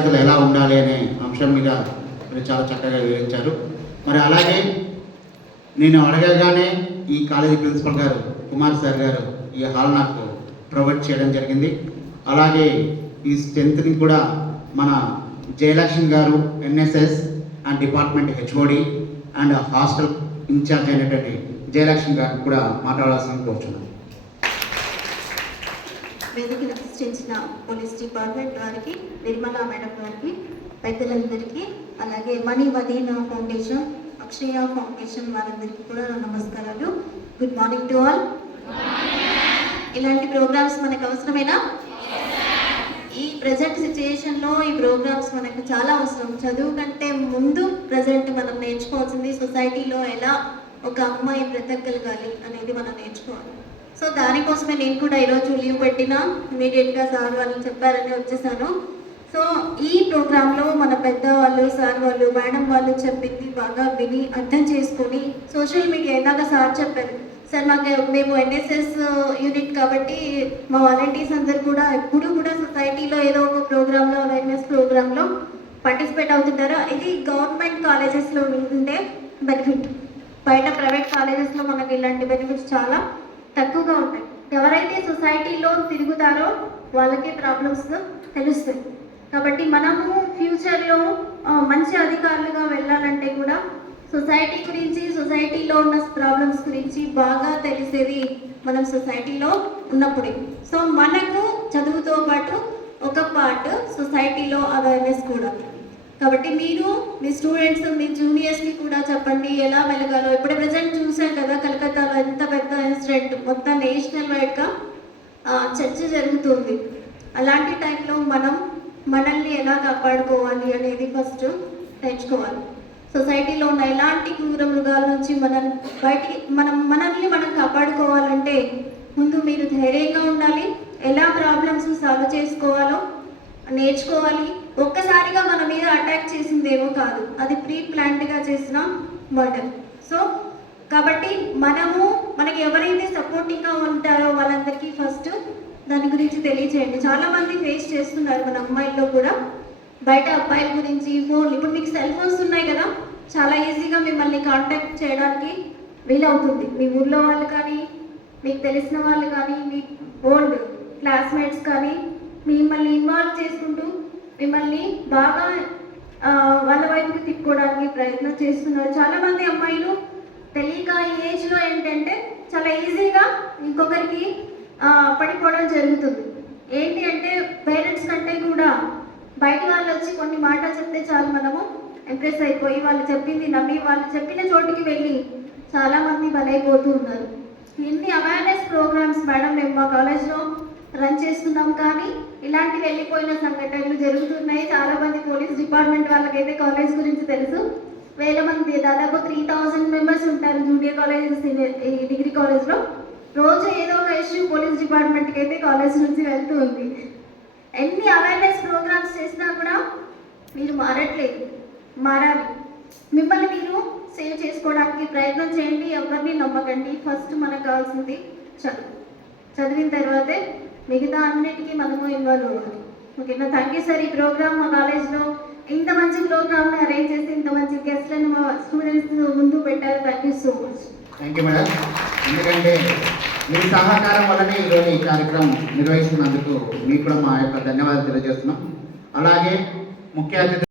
విద్యార్థులు ఎలా ఉండాలి అనే అంశం మీద మీరు చాలా చక్కగా వివరించారు. మరి అలాగే నేను అడగగానే ఈ కాలేజీ ప్రిన్సిపల్ గారు కుమార్ సార్ గారు ఈ హాల్ నాకు ప్రొవైడ్ చేయడం జరిగింది. అలాగే ఈ స్ట్రెంత్ని కూడా మన Jayalakshmi garu NSS and department HOD and hostel incharge అయినటువంటి జయలక్ష్మి గారు కూడా మాట్లాడాల్సిన కోరుచున్నాను వేదికను సృష్టించిన పోలీస్ డిపార్ట్మెంట్ వారికి నిర్మలా మేడం గారికి పెద్దలందరికీ అలాగే మనీ వదీనా ఫౌండేషన్ అక్షయ ఫౌండేషన్ వారందరికీ కూడా నా నమస్కారాలు. గుడ్ మార్నింగ్ టు ఆల్ ఇలాంటి ప్రోగ్రామ్స్ మనకు అవసరమేనా? ఈ ప్రజెంట్ సిచ్యుయేషన్లో ఈ ప్రోగ్రామ్స్ మనకు చాలా అవసరం. చదువు కంటే ముందు ప్రజెంట్ మనం నేర్చుకోవాల్సింది సొసైటీలో ఎలా ఒక అమ్మాయి బ్రతకగలగాలి అనేది మనం నేర్చుకోవాలి. సో దానికోసమే నేను కూడా ఈరోజు లీవ్ పెట్టిన ఇమీడియట్గా సార్ వాళ్ళు చెప్పారని వచ్చేసాను. సో ఈ ప్రోగ్రాంలో మన పెద్దవాళ్ళు సార్ వాళ్ళు మేడం వాళ్ళు చెప్పింది బాగా విని అర్థం చేసుకొని సోషల్ మీడియా ఇందాక సార్ చెప్పారు. సార్ మాకు మేము ఎన్ఎస్ఎస్ యూనిట్ కాబట్టి మా వాలంటీర్స్ అందరు కూడా ఎప్పుడు కూడా సొసైటీలో ఏదో ఒక ప్రోగ్రాంలో అవేర్నెస్ ప్రోగ్రాంలో పార్టిసిపేట్ అవుతుంటారు? ఇది గవర్నమెంట్ కాలేజెస్లో ఉండే బెనిఫిట్. బయట ప్రైవేట్ కాలేజెస్లో మనకి ఇలాంటి బెనిఫిట్స్ చాలా. తక్కువగా ఉంటాయి. ఎవరైతే సొసైటీలో తిరుగుతారో వాళ్ళకే ప్రాబ్లమ్స్ తెలుస్తాయి. కాబట్టి మనము ఫ్యూచర్లో మంచి అధికారులుగా వెళ్ళాలంటే కూడా సొసైటీ గురించి సొసైటీలో ఉన్న ప్రాబ్లమ్స్ గురించి బాగా తెలిసేది మనం సొసైటీలో ఉన్నప్పుడే. సో మనకు చదువుతో పాటు ఒక పార్ట్ సొసైటీలో అవేర్నెస్ కూడా. కాబట్టి మీరు మీ స్టూడెంట్స్ మీ జూనియర్స్కి కూడా చెప్పండి ఎలా వెలగాలో. ఇప్పుడు ప్రజెంట్ చూసాం కదా కలకత్తాలో ఎంత పెద్ద ఇన్సిడెంట్ మొత్తం నేషనల్ వైడ్గా చర్చ జరుగుతుంది. అలాంటి టైంలో మనం మనల్ని ఎలా కాపాడుకోవాలి అనేది ఫస్ట్ నేర్చుకోవాలి. సొసైటీలో ఉన్న ఎలాంటి క్రూర మృగాల నుంచి మనం బయటికి మనం మనల్ని మనం కాపాడుకోవాలంటే ముందు మీరు ధైర్యంగా ఉండాలి. ఎలా ప్రాబ్లమ్స్ సాల్వ్ చేసుకోవాలో నేర్చుకోవాలి. ఒక్కసారిగా మనం మీద కాదు. అది ప్రీ ప్లాన్డ్గా చేసిన మర్డర్ సో కాబట్టి మనము మనకి ఎవరైతే సపోర్టింగ్గా ఉంటారో వాళ్ళందరికీ ఫస్ట్ దాని గురించి తెలియచేయండి. చాలామంది ఫేస్ చేస్తున్నారు మన అమ్మాయిల్లో కూడా. బయట అబ్బాయిల గురించి ఫోన్లు ఇప్పుడు మీకు సెల్ ఫోన్స్ ఉన్నాయి కదా? చాలా ఈజీగా మిమ్మల్ని కాంటాక్ట్ చేయడానికి వీలవుతుంది. మీ ఊర్లో వాళ్ళు కానీ మీకు తెలిసిన వాళ్ళు కానీ మీ ఓల్డ్ క్లాస్మేట్స్ కానీ మిమ్మల్ని ఇన్వాల్వ్ చేసుకుంటూ మిమ్మల్ని బాగా తిప్పుకోవడానికి ప్రయత్నం చేస్తున్నారు. చాలా మంది అమ్మాయిలు తెలియక ఈ ఏజ్లో ఏంటంటే చాలా ఈజీగా ఇంకొకరికి పడిపోవడం జరుగుతుంది. ఏంటి అంటే పేరెంట్స్ కంటే కూడా బయట వాళ్ళు వచ్చి కొన్ని మాటలు చెప్తే చాలు మనము ఇంప్రెస్ అయిపోయి వాళ్ళు చెప్పింది నమ్మి వాళ్ళు చెప్పిన చోటికి వెళ్ళి చాలామంది బలైపోతూ ఉన్నారు. ఇన్ని అవేర్నెస్ ప్రోగ్రామ్స్ మేడం మేము మా కాలేజ్లో రన్ చేస్తున్నాం కానీ ఇలాంటి వెళ్ళిపోయిన సంఘటనలు జరుగుతున్నాయి. చాలా మంది పోలీస్ డిపార్ట్మెంట్ వాళ్ళకైతే కాలేజ్ గురించి తెలుసు. వేల మంది దాదాపు త్రీ థౌజండ్ మెంబర్స్ ఉంటారు జూనియర్ కాలేజ్ సీనియర్ ఈ డిగ్రీ కాలేజ్లో. రోజు ఏదో ఒక ఇష్యూ పోలీస్ డిపార్ట్మెంట్కి అయితే కాలేజ్ నుంచి వెళ్తూ ఉంది. ఎన్ని అవేర్నెస్ ప్రోగ్రామ్స్ చేసినా కూడా మీరు మారట్లేదు. మారాలి. మిమ్మల్ని మీరు సేవ్ చేసుకోవడానికి ప్రయత్నం చేయండి. ఎవరిని నమ్మకండి. ఫస్ట్ మనకు కావాల్సింది చదువు. చదివిన తర్వాతే మిగతా అన్నిటికీ మనము ఇన్వాల్వ్ అవ్వాలి. ఓకేనా? థ్యాంక్ యూ సార్ ఈ ప్రోగ్రామ్ మా కాలేజ్లో. ఇంత మంచి ప్రోగ్రామ్ని అరేంజ్ చేసి ఇంత మంచి గెస్ట్లను మా స్టూడెంట్స్ ముందు పెట్టారు. Thank you so much thank you madam ఎందుకంటే మీ సహకారం వల్లనే ఈరోజు ఈ కార్యక్రమం నిర్వహిస్తున్నందుకు మీకు కూడా మా యొక్క ధన్యవాదాలు తెలియజేస్తున్నాం. అలాగే ముఖ్య అతిథి